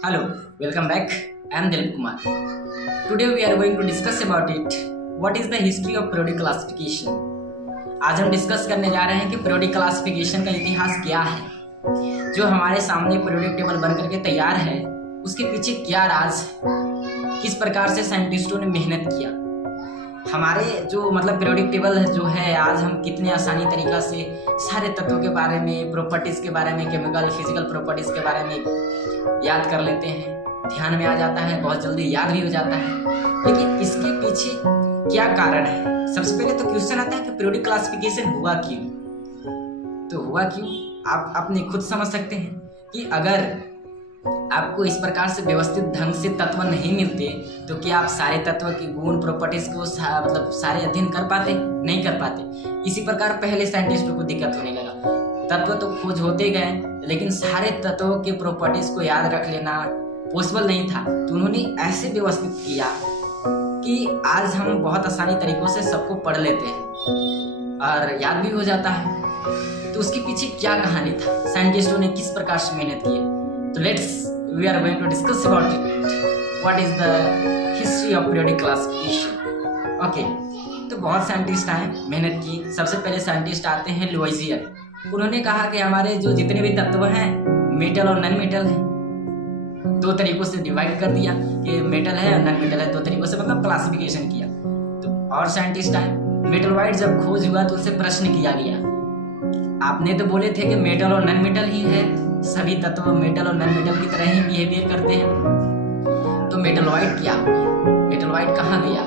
Hello, welcome back. I am Dilip Kumar. Today we are going to discuss about it. What is the history of periodic classification? आज हम discuss करने जा रहे हैं कि periodic classification का इतिहास क्या है। जो हमारे सामने periodic टेबल बन करके तैयार है, उसके पीछे क्या राज है, किस प्रकार से साइंटिस्टों ने मेहनत किया। हमारे जो पीरियोडिक टेबल जो है, आज हम कितने आसानी तरीका से सारे तत्वों के बारे में, प्रॉपर्टीज के बारे में, केमिकल फिजिकल प्रॉपर्टीज के बारे में याद कर लेते हैं, ध्यान में आ जाता है, बहुत जल्दी याद भी हो जाता है। लेकिन इसके पीछे क्या कारण है? सबसे पहले तो क्वेश्चन आता है कि पीरियोडिक क्लासिफिकेशन हुआ क्यों। तो हुआ क्यों आप अपने खुद समझ सकते हैं कि अगर आपको इस प्रकार से व्यवस्थित ढंग से तत्व नहीं मिलते तो क्या आप सारे तत्व की गुण प्रॉपर्टीज को सारे अध्ययन कर पाते? नहीं कर पाते। इसी प्रकार पहले साइंटिस्टों को दिक्कत होने लगा। तत्व तो खोज होते गए, लेकिन सारे तत्वों के प्रॉपर्टीज को याद रख लेना पॉसिबल नहीं था। तो उन्होंने ऐसे व्यवस्थित किया कि आज हम बहुत आसानी तरीकों से सबको पढ़ लेते हैं और याद भी हो जाता है। तो उसके पीछे क्या कहानी था, साइंटिस्टों ने किस प्रकार से मेहनत की? तो we are going to discuss about it. What is the history of periodic classification? Okay, तो बहुत साइंटिस्ट आए, मेहनत की। सबसे पहले साइंटिस्ट आते हैं लुइजियर। उन्होंने कहा कि हमारे जो जितने भी तत्व हैं, मेटल और नॉन मेटल हैं। दो तरीकों से डिवाइड कर दिया कि मेटल है और नॉन मेटल है, दो तरीकों से क्लासिफिकेशन किया। तो और साइंटिस्ट आए। मेटल वाइड जब खोज हुआ तो उनसे प्रश्न किया गया, आपने तो बोले थे कि मेटल और नॉन मेटल ही है, सभी तत्व मेटल और नॉन मेटल की तरह ही बिहेवियर करते हैं, तो मेटल वाइड क्या हो गया? मेटल वाइड कहाँ गया?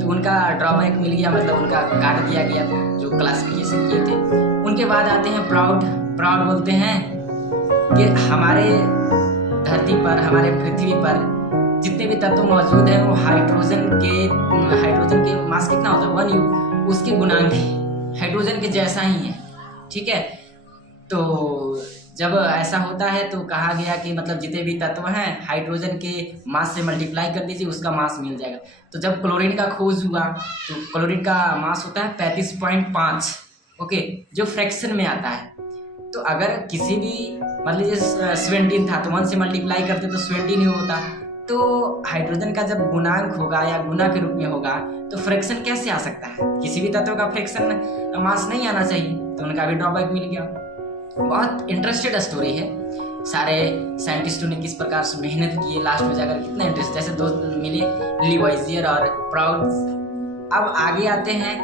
तो उनका ड्रॉबैक मिल गया, उनका काट दिया गया जो क्लासिफिकेशन किए थे। उनके बाद आते हैं प्राउड बोलते हैं कि हमारे धरती पर, हमारे पृथ्वी पर जितने भी तत्व मौजूद हैं वो हाइड्रोजन के मास कितना होता है? 1U, उसके गुणांक हाइड्रोजन के जैसा ही है। ठीक है, तो जब ऐसा होता है तो कहा गया कि जितने भी तत्व हैं हाइड्रोजन के मास से मल्टीप्लाई कर दीजिए, उसका मास मिल जाएगा। तो जब क्लोरीन का खोज हुआ तो क्लोरीन का मास होता है 35.5, ओके, जो फ्रैक्शन में आता है। तो अगर किसी भी 17 था तो 1 से मल्टीप्लाई करते तो 17 ही होता। तो हाइड्रोजन का जब गुणांक होगा या गुना के रूप में होगा तो फ्रैक्शन कैसे आ सकता है? किसी भी तत्व का फ्रैक्शन मास नहीं आना चाहिए, तो उनका भी ड्रॉबैक मिल गया। बहुत इंटरेस्टेड स्टोरी है। सारे साइंटिस्टों ने किस प्रकार से मेहनत की है, लास्ट में जाकर कितना इंटरेस्ट, जैसे दो मिले लुइजियर और प्राउड। अब आगे आते हैं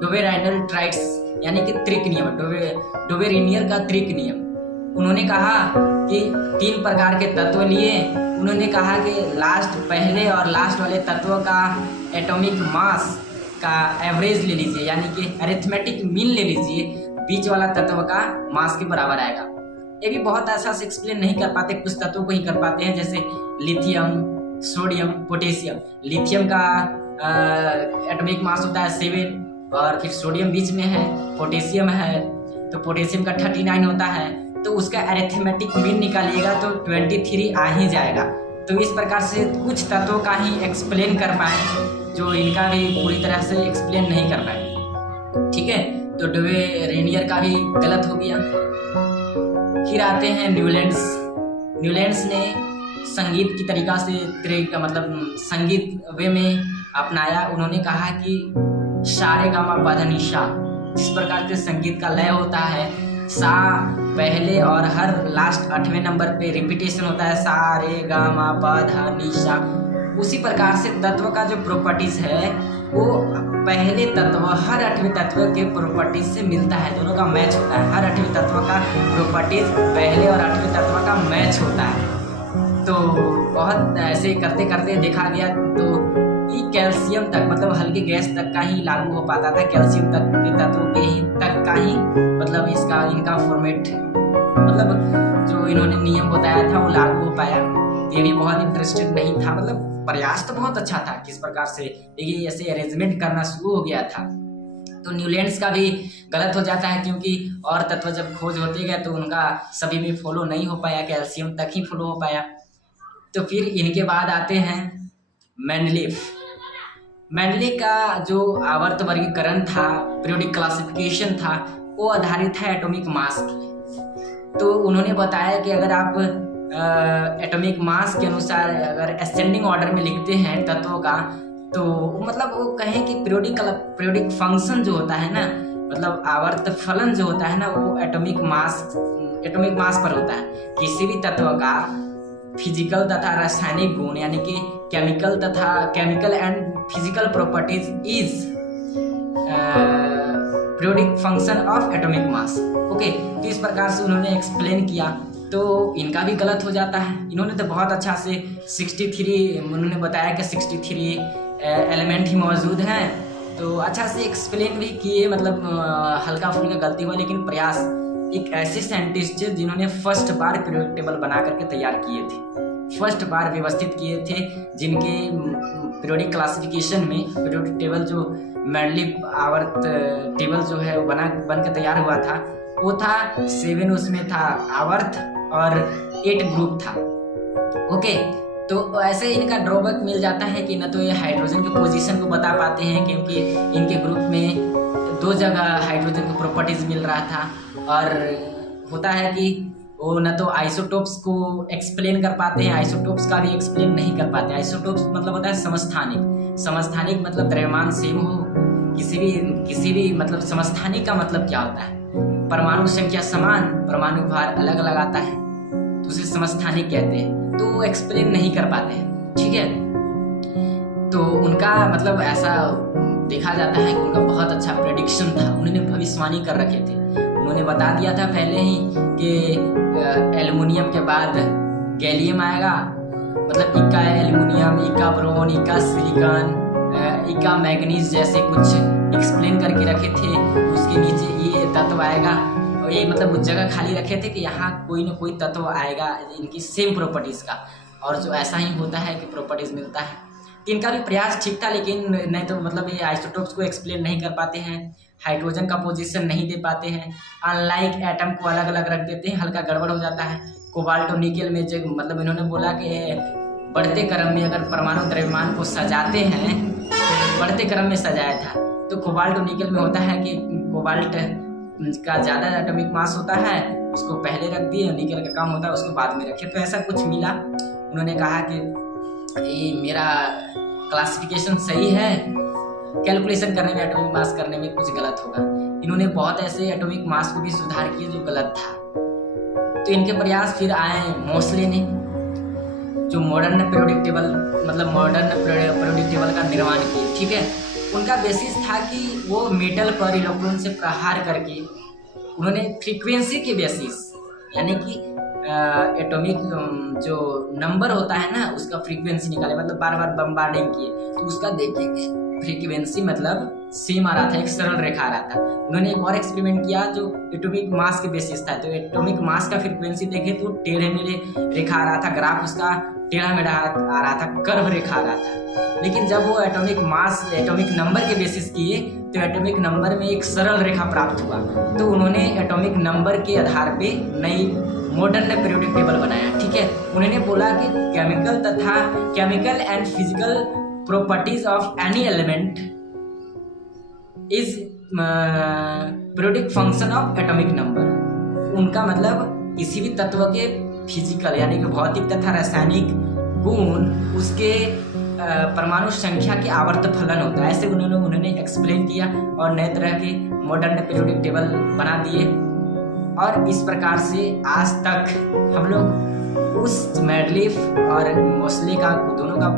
डोबेराइनल ट्राइट्स, यानी कि त्रिक नियम, डोबेरिनियर का त्रिक नियम। उन्होंने कहा कि 3 प्रकार के तत्व लिए। उन्होंने कहा कि पहले और लास्ट वाले तत्व का एटॉमिक मास का एवरेज ले लीजिए, यानी कि अरिथमेटिक मीन ले लीजिए, बीच वाला तत्व का मास के बराबर आएगा। ये भी बहुत ऐसा से एक्सप्लेन नहीं कर पाते, कुछ तत्वों को ही कर पाते हैं, जैसे लिथियम, सोडियम, पोटेशियम। लिथियम का एटॉमिक मास होता है 7, और फिर सोडियम बीच में है, पोटेशियम है तो पोटेशियम का 39 होता है। तो उसका अरिथमेटिक मीन निकालिएगा तो 23 आ ही जाएगा। तो इस प्रकार से कुछ तत्वों का ही एक्सप्लेन कर पाए, जो इनका भी पूरी तरह से एक्सप्लेन नहीं कर पाए। ठीक है, तो डोबेरिनियर का भी गलत हो गया। फिर आते हैं न्यूलैंड्स ने संगीत की तरीका से संगीत वे में अपनाया। उन्होंने कहा कि सा रे गा मा पा धा नी सा, जिस प्रकार से संगीत का लय होता है, सा पहले और हर लास्ट 8वें नंबर पे रिपीटेशन होता है, सा रे गा मा पा धा नी सा। उसी प्रकार से तत्व का जो प्रॉपर्टीज है वो पहले तत्व हर 8वें तत्व के प्रॉपर्टीज से मिलता है, दोनों का मैच होता है। हर 8वें तत्व का प्रॉपर्टीज पहले और 8वें तत्व का मैच होता है। तो बहुत ऐसे करते करते देखा गया तो ये कैल्शियम तक, हल्के गैस तक का ही लागू हो पाता था, कैल्शियम तक के तत्वों के ही तक का ही इनका फॉर्मेट जो इन्होंने नियम बताया था वो लागू हो पाया। ये भी बहुत इंटरेस्टेड नहीं था, प्रयास तो बहुत अच्छा था किस प्रकार से ये ऐसे अरेंजमेंट करना शुरू हो गया था। तो न्यूलैंड्स का भी गलत हो जाता है, क्योंकि और तत्व जब खोज होते गए तो उनका सभी में फॉलो नहीं हो पाया, कैल्शियम तक ही फॉलो हो पाया। तो फिर इनके बाद आते हैं मेंडले का जो आवर्त वर्गीकरण था, पीरियोडिक क्लासिफिकेशन था, वो आधारित है एटॉमिक मास की। तो उन्होंने बताया कि अगर आप एटॉमिक मास के अनुसार अगर असेंडिंग ऑर्डर में लिखते हैं तत्वों का, तो मतलब वो कहें कि पीरियोडिक फंक्शन जो होता है ना, मतलब आवर्त फलन जो होता है ना, वो एटॉमिक मास पर होता है। किसी भी तत्व का फिजिकल तथा रासायनिक गुण यानी कि chemical and physical properties is periodic function of atomic mass. Okay, तो इस प्रकार से उन्होंने एक्सप्लेन किया। तो इनका भी गलत हो जाता है। इन्होंने तो बहुत अच्छा से 63 उन्होंने बताया कि 63 एलिमेंट ही मौजूद हैं, तो अच्छा से एक्सप्लेन भी किए, मतलब हल्का फुल्का गलती हुआ, लेकिन प्रयास एक ऐसे साइंटिस्ट थे जिन्होंने फर्स्ट बार पीरियोडिक टेबल बना करके तैयार किए थे, फर्स्ट बार व्यवस्थित किए थे, जिनके पीरियोडिक क्लासिफिकेशन में पीरियोडिक टेबल जो मेंडलीव आवर्त टेबल जो है वो बन के तैयार हुआ था, वो था 7, उसमें था आवर्त और 8 ग्रुप था। ओके, तो ऐसे इनका ड्रॉबैक मिल जाता है कि न तो ये हाइड्रोजन की पोजीशन को बता पाते हैं, क्योंकि इनके ग्रुप में 2 जगह हाइड्रोजन की प्रॉपर्टीज मिल रहा था, और होता है कि वो न तो आइसोटोप्स को एक्सप्लेन कर पाते हैं, आइसोटोप्स का भी एक्सप्लेन नहीं कर पाते। आइसोटोप्स मतलब होता है समस्थानिक मतलब द्रव्यमान सेम हो, किसी भी मतलब समस्थानिक का मतलब क्या होता है, परमाणु संख्या समान, परमाणु भार अलग अलग आता है, तो उसे समस्थानिक कहते हैं, तो वो एक्सप्लेन नहीं कर पाते हैं। ठीक है, तो उनका मतलब ऐसा देखा जाता है कि उनका बहुत अच्छा प्रेडिक्शन था, उन्होंने भविष्यवाणी कर रखे थे। उन्होंने बता दिया था पहले ही कि एल्युमिनियम के बाद गैलियम आएगा, मतलब इक्का एल्युमिनियम, इक्का ब्रोन, इक्का सिलिकॉन, इक्का मैग्नीज जैसे कुछ एक्सप्लेन करके रखे थे। उसके नीचे ये तत्व आएगा, और ये मतलब उस जगह खाली रखे थे कि यहाँ कोई ना कोई तत्व आएगा इनकी सेम प्रॉपर्टीज़ का, और जो ऐसा ही होता है कि प्रॉपर्टीज़ मिलता है। इनका भी प्रयास ठीक था, लेकिन नहीं तो मतलब ये आइसोटोप्स को एक्सप्लेन नहीं कर पाते हैं, हाइड्रोजन का पोजीशन नहीं दे पाते हैं, अनलाइक एटम को अलग अलग रख देते हैं, हल्का गड़बड़ हो जाता है। कोबाल्ट और निकेल में जो मतलब इन्होंने बोला कि बढ़ते क्रम में अगर परमाणु द्रव्यमान को सजाते हैं, तो बढ़ते क्रम में सजाया था, तो कोबाल्ट और निकेल में होता है कि कोबाल्ट का ज़्यादा एटॉमिक मास होता है, उसको पहले रख दिए, निकेल का कम होता है उसको बाद में रखे, तो ऐसा कुछ मिला। उन्होंने कहा कि ये मेरा क्लासिफिकेशन सही है, कैलकुलेशन करने में, एटॉमिक मास करने में कुछ गलत होगा। इन्होंने बहुत ऐसे एटॉमिक मास को भी सुधार किए जो गलत था। तो इनके प्रयास फिर आए मोस्ले ने, जो मॉडर्न पीरियोडिक टेबल का निर्माण किए। ठीक है, उनका बेसिस था कि वो मेटल पर इलेक्ट्रॉन से प्रहार करके उन्होंने फ्रीक्वेंसी के बेसिस, यानी कि एटॉमिक जो नंबर होता है ना उसका फ्रीक्वेंसी निकाले, मतलब बार बार बम्बार्डिंग किए, तो उसका देखेंगे फ्रीक्वेंसी मतलब सेम आ रहा था, एक सरल रेखा आ रहा था। उन्होंने एक और एक्सपेरिमेंट किया जो एटॉमिक मास के बेसिस था, तो एटॉमिक मास का फ्रीक्वेंसी देखे तो टेढ़े मेढ़े रेखा आ रहा था, ग्राफ उसका टेढ़ा मेढ़ा आ रहा था, कर्व रेखा आ रहा था। लेकिन जब वो एटॉमिक नंबर के बेसिस किए तो एटॉमिक नंबर में एक सरल रेखा प्राप्त हुआ, तो उन्होंने एटॉमिक नंबर के आधार पे नई मॉडर्न पीरियोडिक टेबल बनाया। ठीक है, उन्होंने बोला कि chemical and physical properties of any element is periodic function of atomic number. उनका मतलब किसी भी तत्व के फिजिकल यानी कि भौतिक तथा रासायनिक गुण उसके परमाणु संख्या के आवर्त फलन होता है, ऐसे उन्होंने एक्सप्लेन किया और नए तरह के मॉडर्न पीरियोडिक टेबल बना दिए। और इस प्रकार से आज तक हम लोग उस मेंडलीव और मोस्ले का दोनों का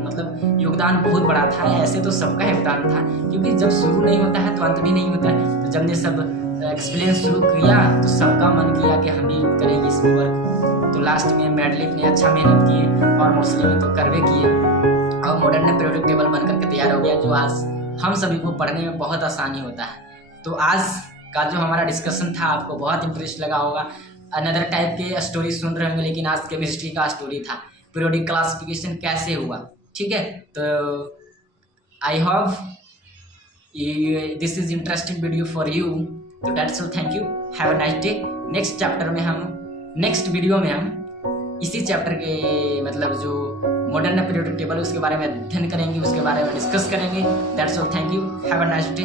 मतलब योगदान बहुत बड़ा था। ऐसे तो सबका योगदान था, क्योंकि जब शुरू नहीं होता है तो अंत भी नहीं होता है। तो जब ने सब एक्सपीरियंस शुरू किया तो सबका मन किया कि हम भी करेंगे इसमें वर्क, तो लास्ट में मेंडलीव ने अच्छा मेहनत किए और मोस्ले ने तो करवे किए और मॉडर्न पीरियोडिक टेबल बन करके तैयार हो गया, जो आज हम सभी को पढ़ने में बहुत आसानी होता है। तो आज का जो हमारा डिस्कशन था आपको बहुत इंटरेस्ट लगा होगा। अनदर टाइप के स्टोरी सुन रहे होंगे, लेकिन आज केमिस्ट्री का स्टोरी था, पीरियोडिक क्लासिफिकेशन कैसे हुआ। ठीक है, तो I hope this is interesting video for you. तो that's all, thank you, have a nice day. Next video में हम इसी चैप्टर के मतलब जो मॉडर्न पीरियोडिक टेबल उसके बारे में अध्ययन करेंगे, उसके बारे में डिस्कस करेंगे। That's all, thank you, have a nice day.